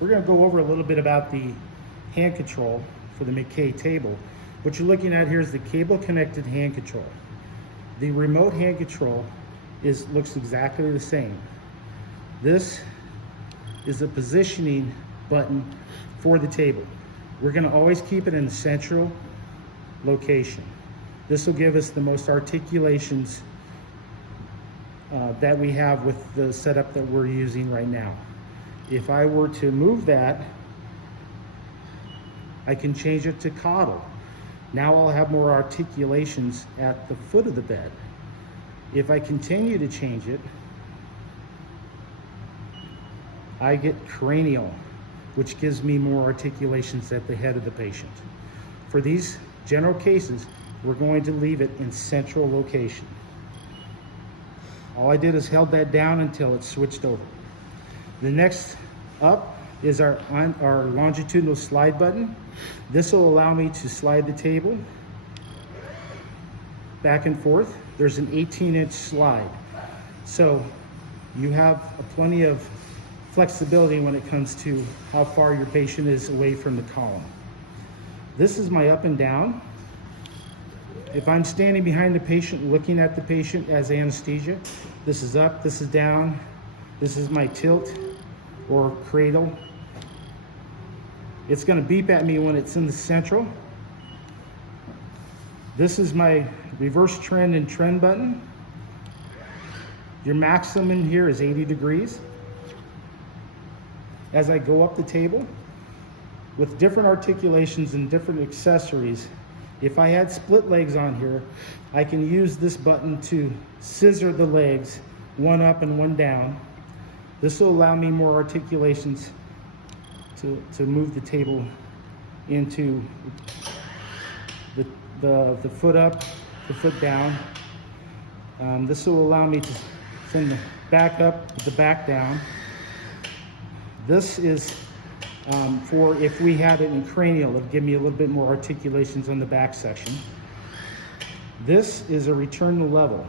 We're going to go over a little bit about the hand control for the Maquette table. What you're looking at here is the cable connected hand control. The remote hand control looks exactly the same. This is a positioning button for the table. We're going to always keep it in the central location. This will give us the most articulations that we have with the setup that we're using right now. If I were to move that, I can change it to coddle. Now I'll have more articulations at the foot of the bed. If I continue to change it, I get cranial, which gives me more articulations at the head of the patient. For these general cases, we're going to leave it in central location. All I did is held that down until it switched over. The next up is our longitudinal slide button. This will allow me to slide the table back and forth. There's an 18-inch slide. So you have plenty of flexibility when it comes to how far your patient is away from the column. This is my up and down. If I'm standing behind the patient, looking at the patient as anesthesia, this is up, this is down. This is my tilt or cradle. It's going to beep at me when it's in the central. This is my reverse trend and trend button. Your maximum here is 80 degrees. As I go up the table, with different articulations and different accessories, if I had split legs on here, I can use this button to scissor the legs, one up and one down. This will allow me more articulations to move the table into the foot up, the foot down. This will allow me to send the back up, the back down. This is for if we had it in cranial, it'll give me a little bit more articulations on the back section. This is a return to level.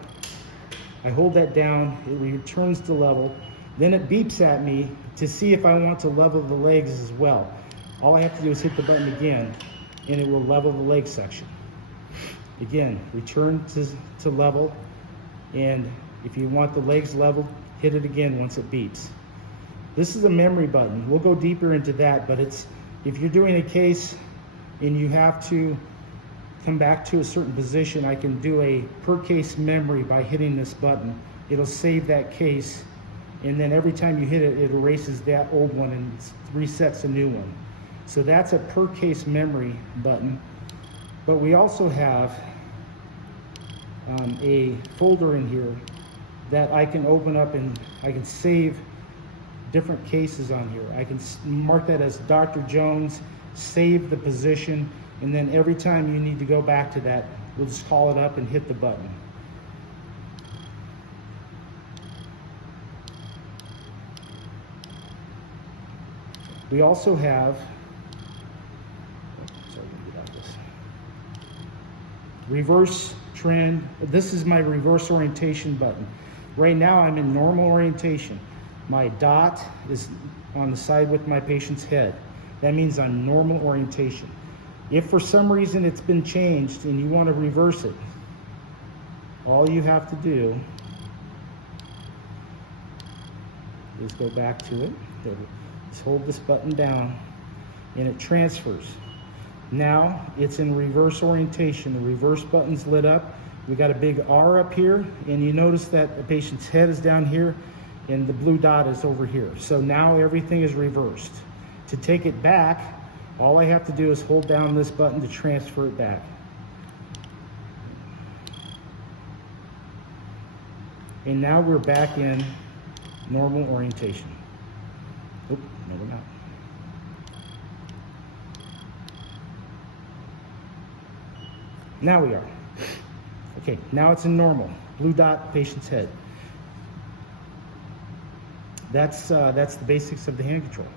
I hold that down, it returns to level. Then it beeps at me to see if I want to level the legs as well. All I have to do is hit the button again and it will level the leg section. Again, return to level, and if you want the legs leveled, hit it again once it beeps. This is a memory button. We'll go deeper into that, but if you're doing a case and you have to come back to a certain position, I can do a per case memory by hitting this button. It'll save that case, and then every time you hit it, it erases that old one and resets a new one. So that's a per case memory button. But we also have a folder in here that I can open up and I can save different cases on here. I can mark that as Dr. Jones, save the position, and then every time you need to go back to that, we'll just call it up and hit the button. We also have, reverse trend. This is my reverse orientation button. Right now I'm in normal orientation. My dot is on the side with my patient's head. That means I'm normal orientation. If for some reason it's been changed and you want to reverse it, all you have to do is go back to it. Just hold this button down and it transfers. Now it's in reverse orientation. The reverse button's lit up. We got a big R up here, and you notice that the patient's head is down here and the blue dot is over here. So now everything is reversed. To take it back, all I have to do is hold down this button to transfer it back. And now we're back in normal orientation. Oop, no, we're not. Now we are. Okay, now it's in normal. Blue dot, patient's head. That's the basics of the hand control.